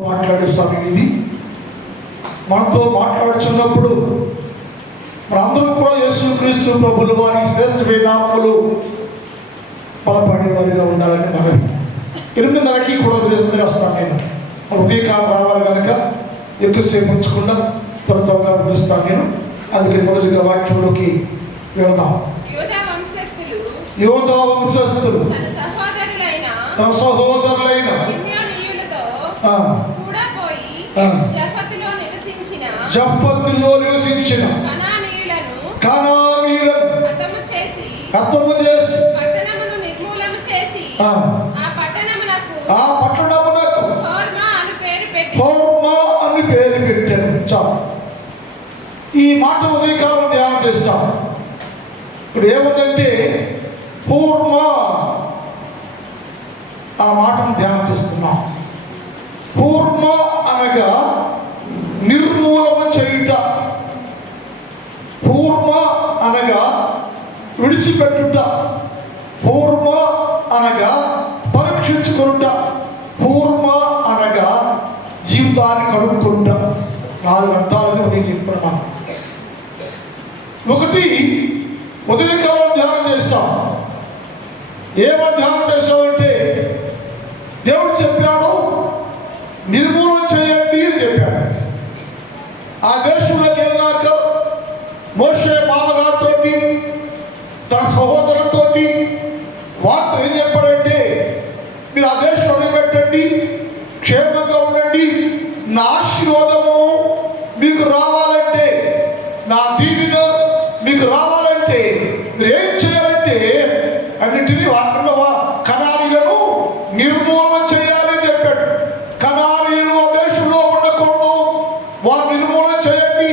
మాట్లాడే సమయం ఇది మనతో మాట్లాడుచున్నప్పుడు మనందరం కూడా యేసు క్రీస్తు ప్రభులు వారి శ్రేష్టమైన నామములు బలపడేవారిగా ఉండాలని మనం ఎనిమిదిన్నరకి కూడా తెలియజేస్తాను నేను. ఉదయకాలం రావాలి కనుక ఎక్కువసేపు ఉంచకుండా త్వర త్వరగా పిలుస్తాను నేను. అందుకే మొదలుగా వాక్యంలోకి వెళదాం. యోధా వంశస్థులు తన సహోదరులైన తన సహోదరులైన షిమ్యోనీయులతో ఆ, కూడా పోయి నివసించిన జఫతుల్లో నివసించిన కనానీయులను కనానీయులను హతము చేసి హతము చేసి పట్టణమును నిర్మూలము చేసి ఆ, పట్టణమునకు ఆ పట్టణమునకు హోర్మా అను పేరు పెట్టి హోర్మా అని పేరు పెట్టాను. చాలు ఈ మాట ఉదయకాలం ధ్యానం చేస్తాం. ఇప్పుడు ఏముందంటే పూర్మ ఆ మాటను ధ్యానం చేస్తున్నాం పూర్మ అనగా నిర్మూలము చేయుట. పూర్మ అనగా విడిచిపెట్టుట. పూర్వ అనగా పరీక్షించుకుంట పూర్వ అనగా జీవితాన్ని కడుక్కుంట నాలుగు అర్థాలను ఉదయం చెప్పిన ఒకటి ఉదయకాలం ధ్యానం చేస్తాం. ఏమని ధ్యానం చేస్తామంటే దేవుడు చెప్పాడు నిర్మూలన చేయండి అని చెప్పాడు ఆ దేశంలోకి వెళ్ళినాక మోషే మామగారితో తన సహోదరులతో వారితో ఏం చెప్పాడంటే మీరు ఆ దేశం వదిలిపెట్టండి క్షేమంగా ఉండండి నా ఆశీర్వాదము మీకు రావాలంటే నా దీవెన మీకు రావాలంటే మీరు ఏం చేయాలంటే అన్నింటినీ వాటిలో కణాలీలను నిర్మూలన చేయాలి అని చెప్పాడు కణాలీలు ఆ దేశంలో ఉండకూడదు వారు నిర్మూలన చేయండి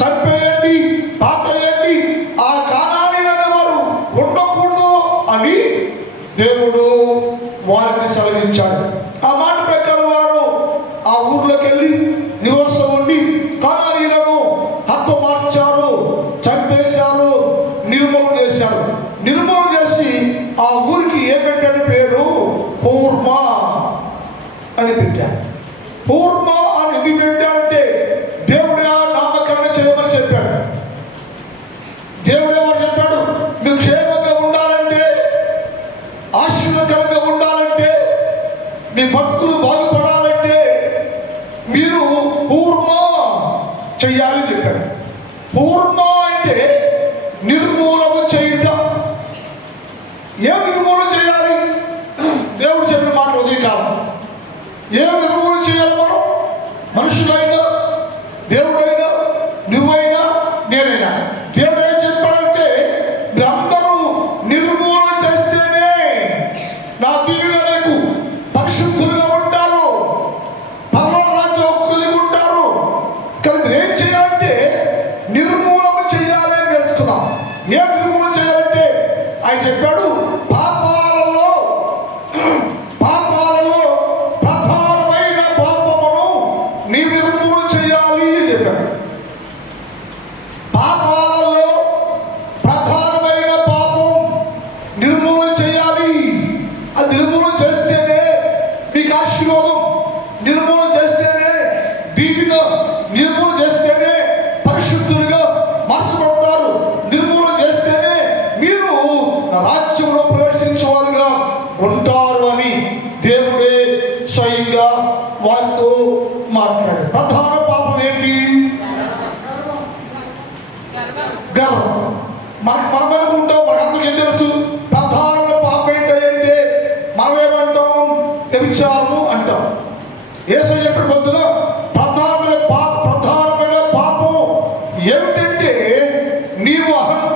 చంపేయండి పాపేయండి ఆ కానాలీలను వారు ఉండకూడదు అని దేవుడు వారిని సెలవించాడు ఆ మాట ప్రకారం వారు ఆ ఊర్లోకి వెళ్ళి నివాసం ఉండి కానాలీలను హతమార్చారు చంపేశారు నిర్మూలన చేశారు నిర్మూలన చేసి ఆ ఊరికి ఏ పెట్టాడు పేరు పూర్మ అని పెట్టాడు పూర్ణ అని ఎందుకు పెట్టాడంటే దేవుడి ఆ నామకరణ చేయమని చెప్పాడు దేవుడు ఎవరు చెప్పాడు మీరు క్షేమంగా ఉండాలంటే ఆశీర్వకరంగా ఉండాలంటే మీ బతుకులు బాగుపడాలంటే మీరు పూర్ణ చెయ్యాలి చెప్పాడు పూర్ణ అంటే నిర్మూలన చేయుట ఏ నిర్మూలన చేయాలి? దేవుడు చెప్పిన మాట ఉదయకాలం. ఏ నిర్మూలన చేయాలి మనం మనుషులైనా దేవుడైనా నువ్వైనా నేనైనా దేవుడు ఏం చెప్పాడంటే మీరందరూ నిర్మూలన చేస్తేనే నా దీవెన నీకు పరిశుద్ధులుగా ఉంటారు పరలోక రాజ్యం కలిగి ఉంటారు కానీ మీరు ఏం చేయాలంటే నిర్మూలన చేయాలి అని తెలుసుకున్నాం ఏ నిర్మూలన చేయాలంటే ఆయన చెప్పాడు పాపాలలో పాపాలలో ప్రధానమైన పాపమును నీవు నిర్మూలన చేయాలి అని చెప్పాడు పాపాలలో ప్రధానమైన పాపం నిర్మూలన చేయాలి అది నిర్మూలన చేస్తేనే మీకు ఆశీర్వాదం నిర్మూలన చేస్తేనే దీవిన నిర్మూలన చేస్తేనే పరిశుద్ధులుగా మార్చబడతారు నిర్మూలన చేస్తేనే మీరు రాజ్యంలో ప్రవేశించేవారుగా ఉంటారు అని దేవుడే స్వయంగా వారితో మాట్లాడాడు ప్రధాన పాపం ఏంటి గర్వం గర్వం మనకు మనం అనుకుంటాం మనకందరికి ఏం తెలుసు ప్రధానమైన పాపం ఏంటంటే మనం ఏమంటాం వ్యభిచారము అంటాం ఏసై చెప్పిన పొద్దున ప్రధానమైన పాప ప్రధానమైన పాపం ఏమిటంటే నీవు అహంకారిగా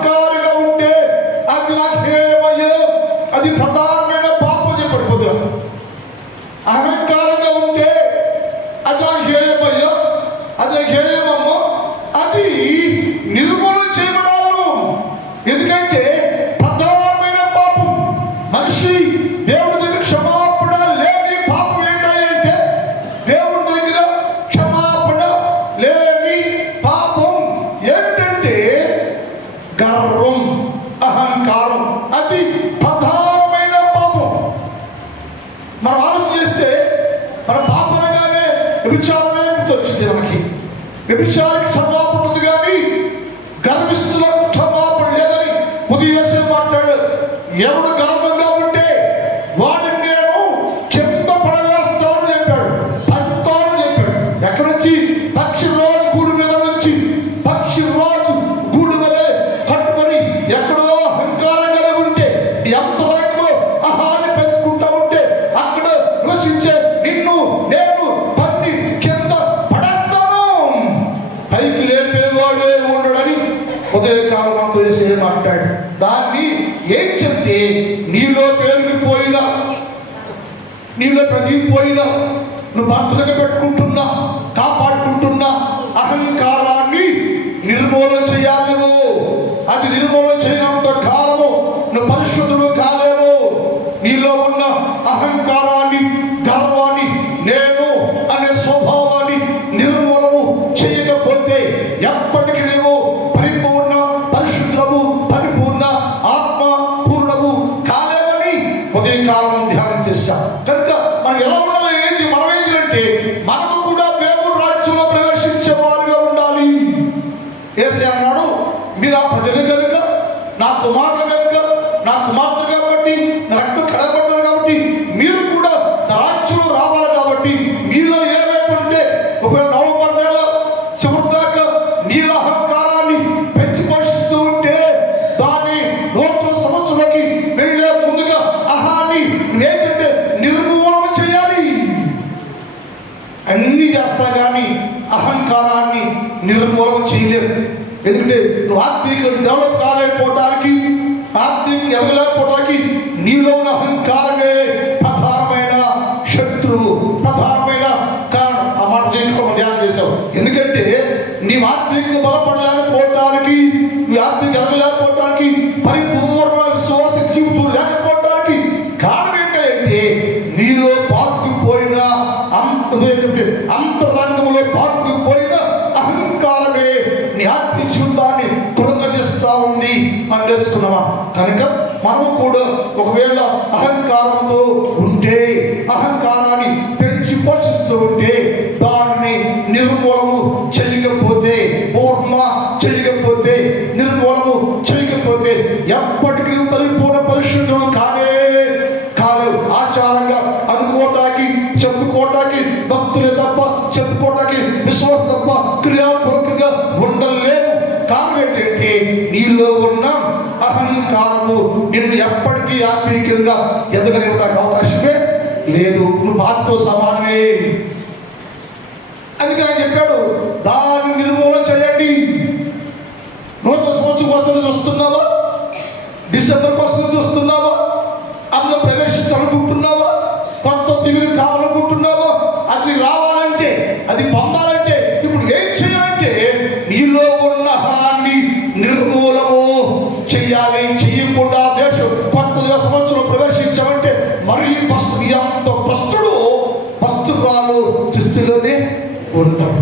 వ్యభిచారికి క్షమాపణ ఉంది కానీ గర్విస్తులకు క్షమాపణ లేదని ఉదయం మాట్లాడారు. ఎవడు గర్వ దిగిపోయినా నువ్వు భర్తలుగా పెట్టుకుంటున్నావు. ఉదయం అంతరంగంలో పాతుకుపోయిన అహంకారమే నీ జీవితాన్ని కృంగజేస్తా ఉంది అని నేర్చుకున్నామా కనుక మనము కూడా ఒకవేళ అహంకారంతో ఎందుకని ఇవ్వడానికి అవకాశమే లేదు నువ్వు మాత్రం సమానమే. అందుకని ఆయన చెప్పాడు దాన్ని నిర్మూలన చేయండి. నూతన సంవత్సరం కోసం చూస్తున్నావా డిసెంబర్ కోసం చూస్తున్నావా అందులో ప్రవేశించాలనుకుంటున్నావా? కొత్త తిరిగి కావాలనుకుంటున్నావా? అది రావాలంటే అది పొంద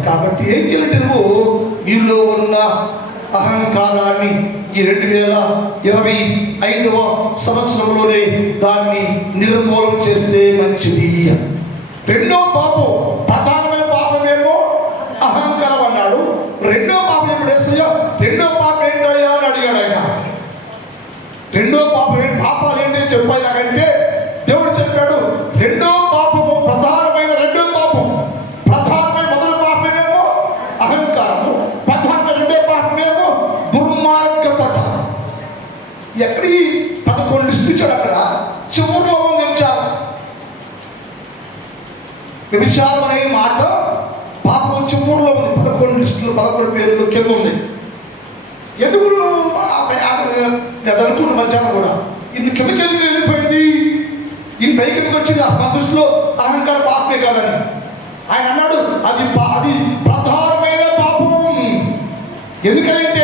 కాబట్టి ఏం చేయాలంటే నువ్వు నీలో ఉన్న అహంకారాన్ని ఈ రెండు వేల ఇరవై ఐదవ సంవత్సరంలోనే దాన్ని నిర్మూలన చేస్తే మంచిది. రెండో పాపం పద వ్యభిచారం అనే మాట పాపం చివరిలో ఉంది. పదకొండు లిస్టులు పదకొండు పేర్లు కింద ఉంది. ఎందుకు అనుకున్న మధ్యాహ్నం కూడా. ఇది కెమికల్ వెళ్ళిపోయింది. ఈ పైకి వచ్చింది. ఆ దృష్టిలో అహంకార పాపమే కాదని. ఆయన అన్నాడు అది అది ప్రధానమైన పాపం. ఎందుకంటే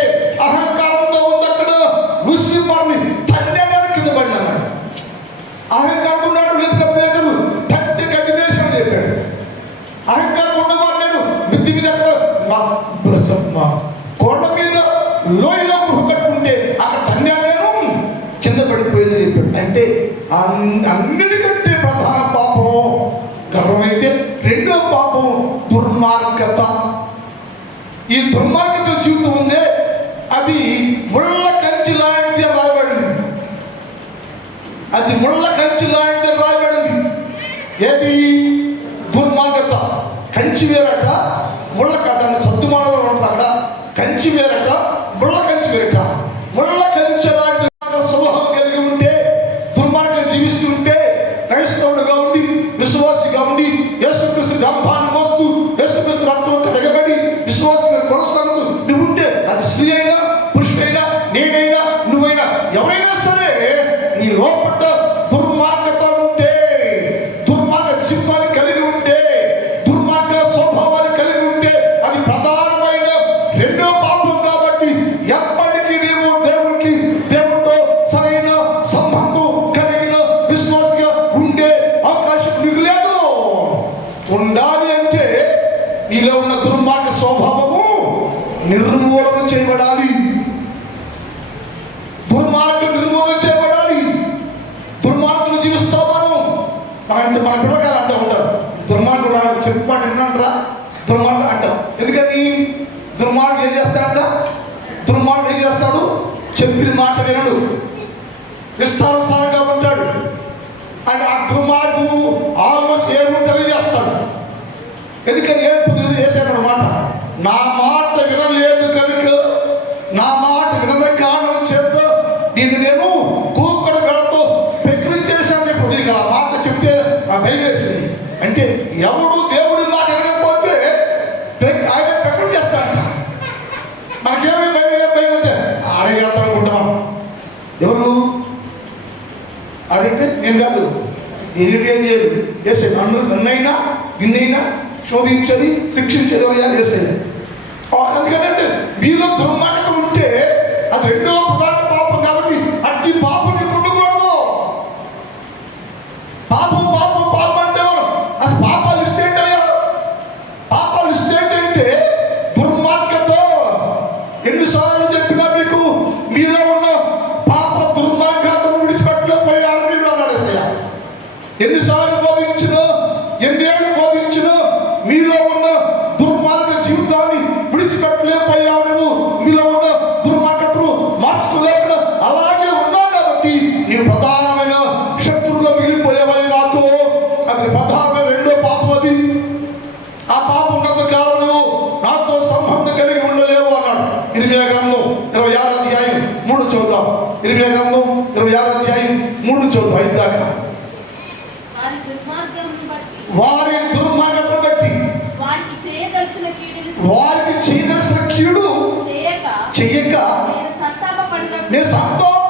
అన్నిటికంటే ప్రధాన పాపం గర్వమైతే రెండో పాపం దుర్మార్గత. ఈ దుర్మార్గత జీవితం ఉందే అది ముళ్ళ కంచి లాంటిది రాబడింది అది ముళ్ళ కంచి లాంటిది రాబడింది ఏది? దుర్మార్గత. కంచి వేరట. ముళ్ళ కథ ఎన్నో పాప ఎందుకని ఏ అనమాట నా మాట వినలేదు కనుక నా మాట వినని కారణం చేత నేను నేను కూకుడు గడతో పెక్కిడి చేశాను చెప్పి ఆ మాట చెప్తే నా భయం అంటే ఎవడు దేవుడి మాట వినకపోతే ఆయన పెక్కడి చేస్తాడంట. మనకేమి భయం ఏం భయం అంటే ఆడగలుగుతాం అనుకుంటాం ఎవరు? అడిగితే నేను కాదు. ఏం చేయదు చేసే నన్ను నన్నైనా నిన్నైనా శోధించేది శిక్షించేది ఎవరు చేసేది. అందుకనంటే మీలో దుర్మార్గం వారి దుర్మార్గంలో వారికి చేయదలసిన కీడు చేయక నేను సంతాప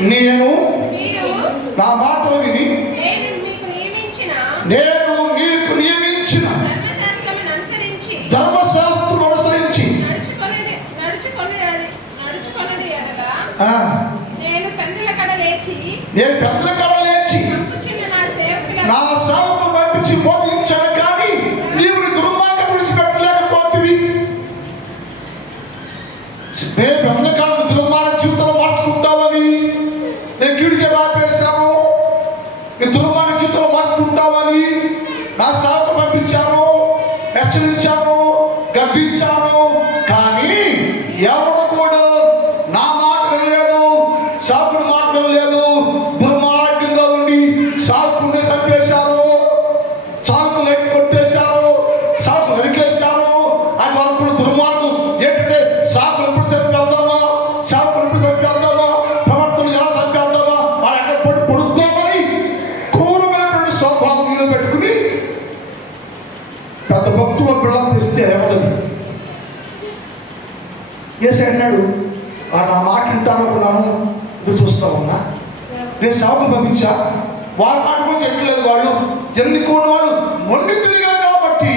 నేను నా నా సాకు పంపించాను హెచ్చరించాను గర్భించాను కానీ ఎవరు కూడా నా మాట వినలేదు సాకుడు మాట వినలేదు. దుర్మార్గంగా ఉండి సాకుని చంపేశారు సాకు లైట్ కొట్టేశారు సాకు నరికేశారు. అది వరకు దుర్మార్గం. ఏంటంటే సాకులు ఎప్పుడు చంపేద్దామా? సాకులు ఎప్పుడు చంపేద్దామా? ప్రవర్తన ఎలా చంపేద్దామా? వాళ్ళు ఎక్కడ పడి పొడుద్దామని క్రూరమైనటువంటి స్వభావం మీద పెట్టుకుని పెద్ద భక్తుల పిల్లలు ఇస్తే ఎవరది ఏసి అన్నాడు ఆ నా మాట వింటానుకున్నాను ఇది చూస్తా ఉన్నా. నేను సాగు పంపించా వాళ్ళ మాట కూడా చెప్పలేదు వాళ్ళు ఎన్నుకోని వాళ్ళు? మొండి తిరిగారు కాబట్టి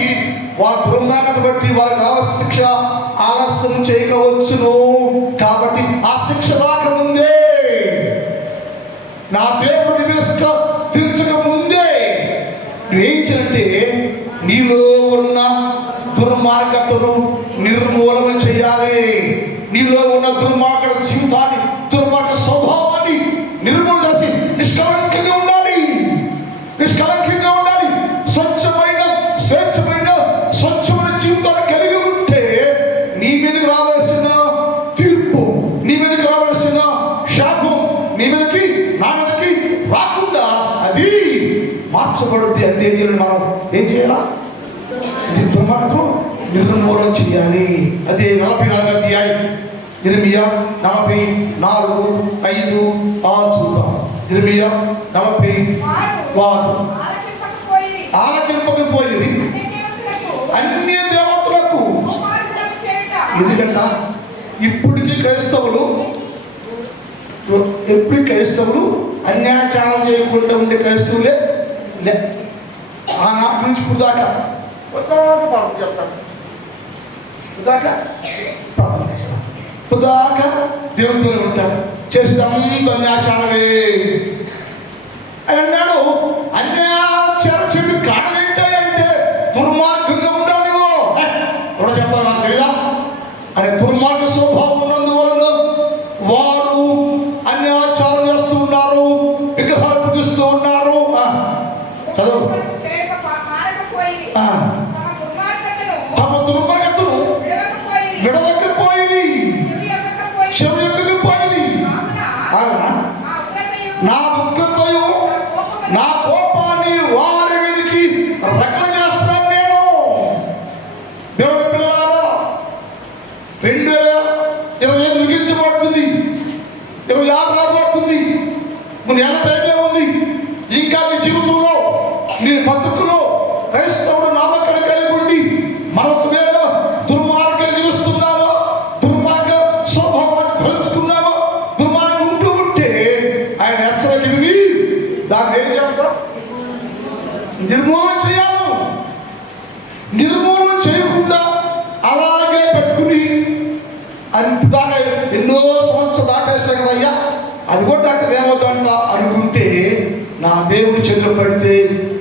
వాళ్ళ బృందాన్ని బట్టి వారికి రావాల్సిన శిక్ష ఆలస్యం చేయకవచ్చును కాబట్టి ఆ శిక్ష రాకముందే నా దేవుడు నివేశక తీర్చక ముందే నువ్వేం చేయాలంటే నీలో ఉన్న దుర్మార్గతను నిర్మూలన చేయాలి. నీలో ఉన్న దుర్మార్గ జీవితాన్ని దుర్మార్గ స్వభావాన్ని నిర్మూలన చేసి నిష్కలంకంగా ఉండాలి. నిష్కలంకంగా ఉండాలి. స్వచ్ఛమైన స్వేచ్ఛమైన స్వచ్ఛమైన జీవితాన్ని కలిగి ఉంటే నీ మీదకి రావాల్సిన తీర్పు నీ మీదకి రావాల్సిన శాపం నీ మీదకి నా మీదకి రాకుండా అది మార్చబడుద్ది. అంటే మనం? ఏం చేయాలా? దుర్మార్గం. నిర్మూలన చేయాలి. అదే నలభై నాలుగు అధ్యాయం. ఇరమియా నలభై నాలుగు ఐదు ఆరు చూద్దాం. ఇరమియా నలభై వారు ఆలకింపకపోయి అన్ని దేవతలకు. అన్య దేవతలకు ఎందుకంట? ఇప్పటికీ క్రైస్తవులు ఎప్పుడు క్రైస్తవులు అన్యాచారం చేయకుండా ఉండే క్రైస్తవులే లే. ఆనాటి నుంచి ఇప్పుడు దాకా. చెప్తాను పొద్దాకా ప్రార్థన చేస్తాం పొద్దాక దేవునితో ఉంటారు. చేస్తాం ధన్యాచారమే అన్నాడు అన్యాచారం దేవుడు చెట్లు పడితే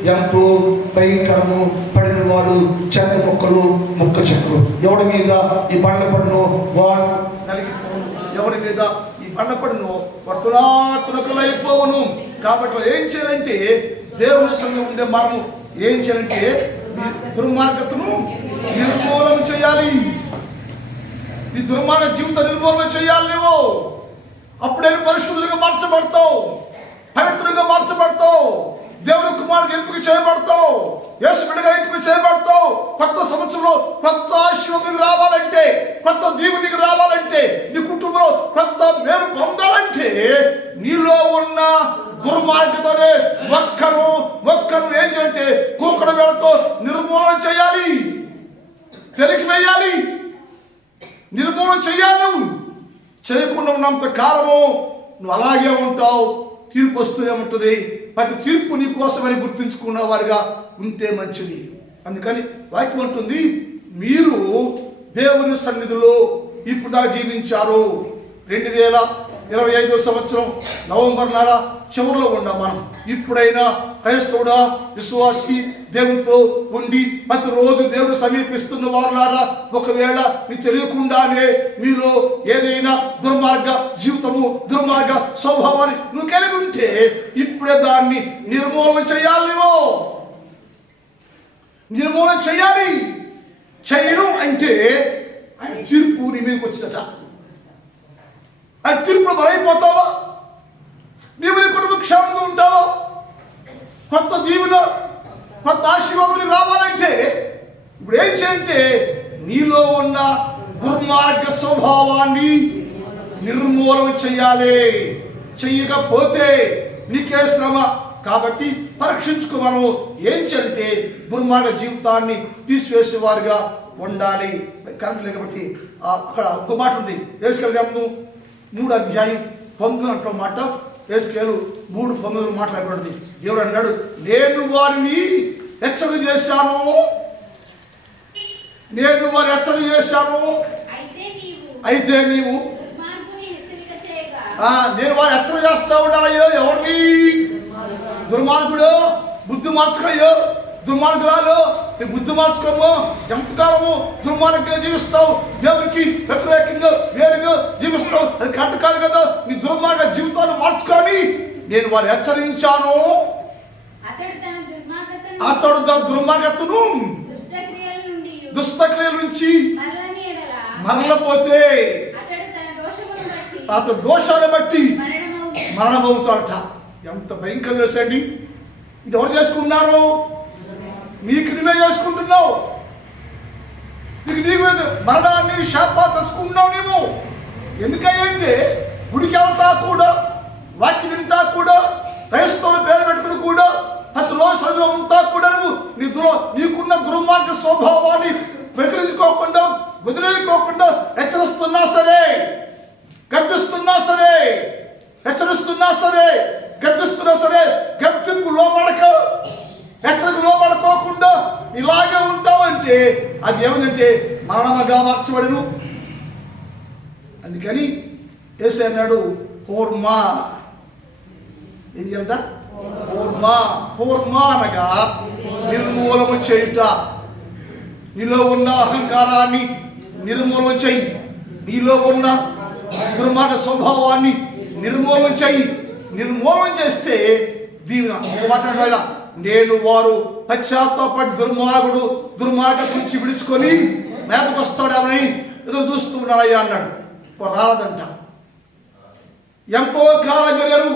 ఎంతో భయంకరము పడిన వాడు చెక్క మొక్కలు మొక్క చెట్లు. ఎవడి మీద ఈ బండ పడును వాడు నలిగిపోను. ఎవడి మీద ఈ బండ పడును వర్తులాతులకులు కాబట్టి వాళ్ళు ఏం చేయాలంటే దేవుని సంఘం ఉండే మనము ఏం చేయాలంటే దుర్మార్గతను నిర్మూలన చేయాలి. ఈ దుర్మార్గ జీవిత నిర్మూలన చేయాలి నువ్వు. అప్పుడే పరిశుద్ధులుగా మార్చబడతావు. పవిత్రంగా మార్చబడతావు. దేవుని కుమారుడు ఎంపిక చేయబడతావు. యేసు బిడ్డగా ఎంపిక చేయబడతావు. కొత్త సంవత్సరంలో కొత్త ఆశీర్వాదం రావాలంటే కొత్త దీవునికి రావాలంటే నీ కుటుంబంలో కొత్త మేలు పొందాలంటే నీలో ఉన్న దుర్మార్గతనే ఒక్కను ఒక్కను ఏం చేయంటే కూకడ వేళతో నిర్మూలన చేయాలి. పెరికి వేయాలి. నిర్మూలన చేయాలి. నువ్వు చేయకుండా ఉన్నంత కాలము నువ్వు అలాగే ఉంటావు. తీర్పు వస్తూనే ఉంటుంది. వాటి తీర్పు నీ కోసమని గుర్తుంచుకున్న వారిగా ఉంటే మంచిది. అందుకని వాక్యం అంటుంది మీరు దేవుని సన్నిధిలో ఇప్పుడు దాకా జీవించారు. రెండు వేల ఇరవై ఐదో సంవత్సరం నవంబర్ నెల చివరిలో ఉన్నాం మనం. ఇప్పుడైనా క్రైస్తవుడా విశ్వాసి దేవునితో ఉండి ప్రతిరోజు దేవుడు సమీపిస్తున్న వారులారా ఒకవేళ మీకు తెలియకుండానే మీలో ఏదైనా దుర్మార్గ జీవితము దుర్మార్గ స్వభావాన్ని నువ్వు కలిగి ఉంటే ఇప్పుడే దాన్ని నిర్మూలన చేయాలేమో. నిర్మూలన చేయాలి. చేయడం అంటే ఆయన తీర్పు నీ మీదకి వచ్చినట ఆ తీర్పులో బలైపోతావా? నీవు నీ కుటుంబ క్షేమంగా ఉంటావు. కొత్త దీవెన కొత్త ఆశీర్వాదం రావాలంటే ఇప్పుడు ఏం చేయంటే నీలో ఉన్న దుర్మార్గ స్వభావాన్ని నిర్మూలన చేయాలి. చెయ్యకపోతే నీకే శ్రమ. కాబట్టి పరీక్షించుకో మనము. ఏం చేయాలంటే దుర్మార్గ జీవితాన్ని తీసివేసేవారుగా ఉండాలి. కరెంట్ లేకపోతే కాబట్టి ఆ, అక్కడ ఒక మాట ఉంది. దేశకల్గాము మూడు అధ్యాయం పంతొమ్మిది మాట. ఏసుకేలు మూడు పంతొమ్మిది మాట్లాడబడింది దేవుడు అన్నాడు నేను వారిని హెచ్చరిక చేశాను. నేను వారి హెచ్చరిక చేశాను. అయితే నీవు నేను వారి హెచ్చరిక చేస్తా ఉండాలయ్యో ఎవరిని? దుర్మార్గుడు బుద్ధి మార్చుకయ్యో? దుర్మార్గురాలు నీ బుద్ధి మార్చుకోము. ఎంతకాలము దుర్మార్గంగా జీవిస్తావు? దేవునికి వ్యతిరేకంగా వేరుగా జీవిస్తావు. అది కరెక్ట్ కాదు కదా. నీ దుర్మార్గ జీవితాన్ని మార్చుకొని నేను వారు హెచ్చరించాను. అతడు తన దుర్మార్గతను అతడు దా దుర్మార్గతను దుష్టక్రియల నుండి దుష్టక్రియల నుంచి మరలపోతే అతడు దోషాన్ని బట్టి మరణమవుతాడట. ఎంత భయంకరం చేసండి ఇది ఎవరు చేసుకున్నారు? నీకు నువ్వే చేసుకుంటున్నావు. నీకు నీకు మీద మరణాన్ని శాపా తెచ్చుకుంటున్నావు నీవు. ఎందుకంటే గుడికి వెళ్తా కూడా వాక్యం వింటా కూడా క్రైస్తవుల పేరు పెట్టుకుని కూడా ప్రతి రోజు చదువు ఉంటా కూడా నువ్వు. నీ దుర నీకున్న దుర్మార్గ స్వభావాన్ని ప్రకరించుకోకుండా వదిలేసుకోకుండా హెచ్చరిస్తున్నా సరే గర్జిస్తున్నా సరే హెచ్చరిస్తున్నా సరే గర్జిస్తున్నా సరే గర్జింపు లోపడక ఉంటామంటే అది ఏమందంటే మరణముగా మార్చబడను అందుకని ఏసే అన్నాడు హోర్మా. ఏం చేయాలంట? హోర్మా. హోర్మా అనగా నిర్మూలము చేయుట. నీలో ఉన్న అహంకారాన్ని నిర్మూలన చేయి. నీలో ఉన్న దుర్మార్గ స్వభావాన్ని నిర్మూలన చేయి. నిర్మూలన చేస్తే దీవెన. మాట్లాడు నేను వారు. పశ్చాత్తాపడి దుర్మార్గుడు దుర్మార్గ గురించి విడుచుకొని మేతకు వస్తాడేమని ఎదురు చూస్తూ ఉన్నాడయ్యా అన్నాడు. రాలదంట ఎంతో కాలం జరిగారు